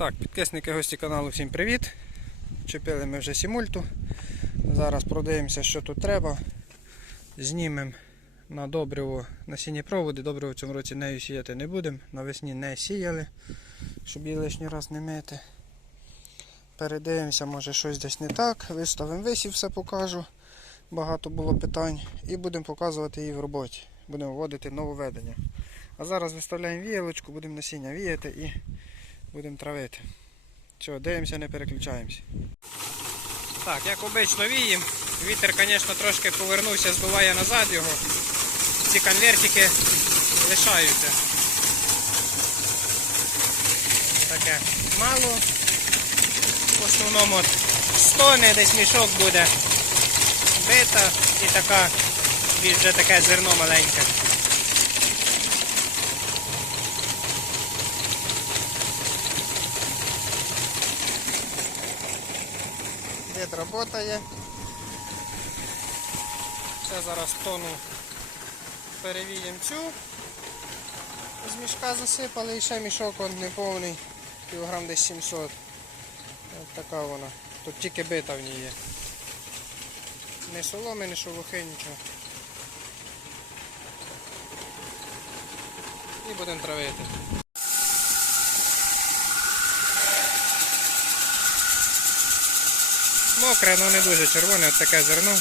Так, підписники гості каналу, всім привіт. Чепили ми вже сімульту. Зараз продивимося, що тут треба. Знімемо на добриво насінні проводи. Добриво в цьому році нею сіяти не будемо. Навесні не сіяли, щоб її лишній раз не мити. Передивимося, може щось десь не так. Виставимо висів, все покажу. Багато було питань. І будемо показувати її в роботі. Будемо вводити нововведення. А зараз виставляємо віялочку, будемо насіння віяти і будемо травити. Все, дивимося, не переключаємося. Так, як обично віємо. Вітер, звісно, трошки повернувся, здуває назад його. Ці конвертики лишаються. Таке мало. В основному от стоне десь мішок буде бита і така більш вже таке зерно маленьке. Дід працює. Ще зараз тону перевіємо цю. З мішка засипали і ще мішок он неповний, кілограм десь 700. Ось така вона. Тут тільки бита в ній є. Не соломи, не шелухи, нічого. І будемо травити. Мокре, але не дуже червоне, от таке зерно.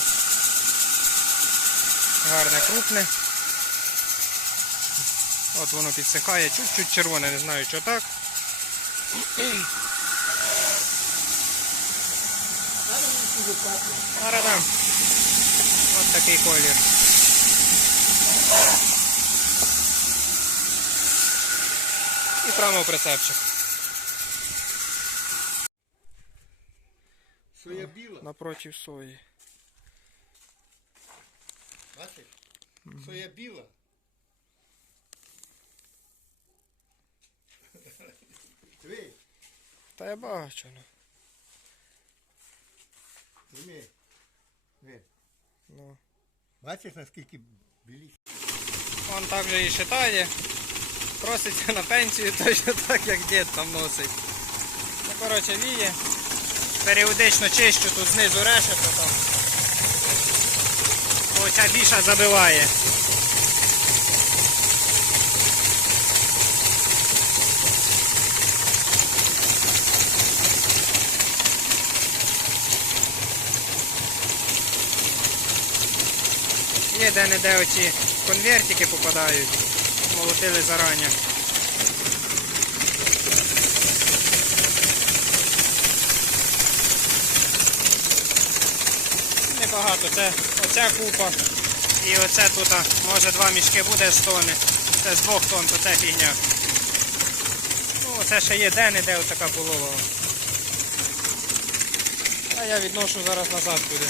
Гарне, крупне. От воно підсихає, чуть-чуть червоне, не знаю, що так. Зараз дам. Ось такий колір. І прямо прицепчик. Соя біла, Напротив сої. бачиш? Соя біла. Диви, Та я бачу. ну. диви. Диви. Ну. Бачиш, наскільки білі? Он також і считає. Проситься на пенсію точно так, як дід там носить. Ну, коротше, віє. Періодично чищу тут знизу решету там. Бо ця біша забиває. Є де-не-де оці конвертики попадають. Молотили зарані. Небагато. Це оця купа. І оце тут, може два мішки буде з тони. Це з двох тонн, то це фігня. Ну, оце ще є де-не-де отака полова. А я відношу зараз назад буде.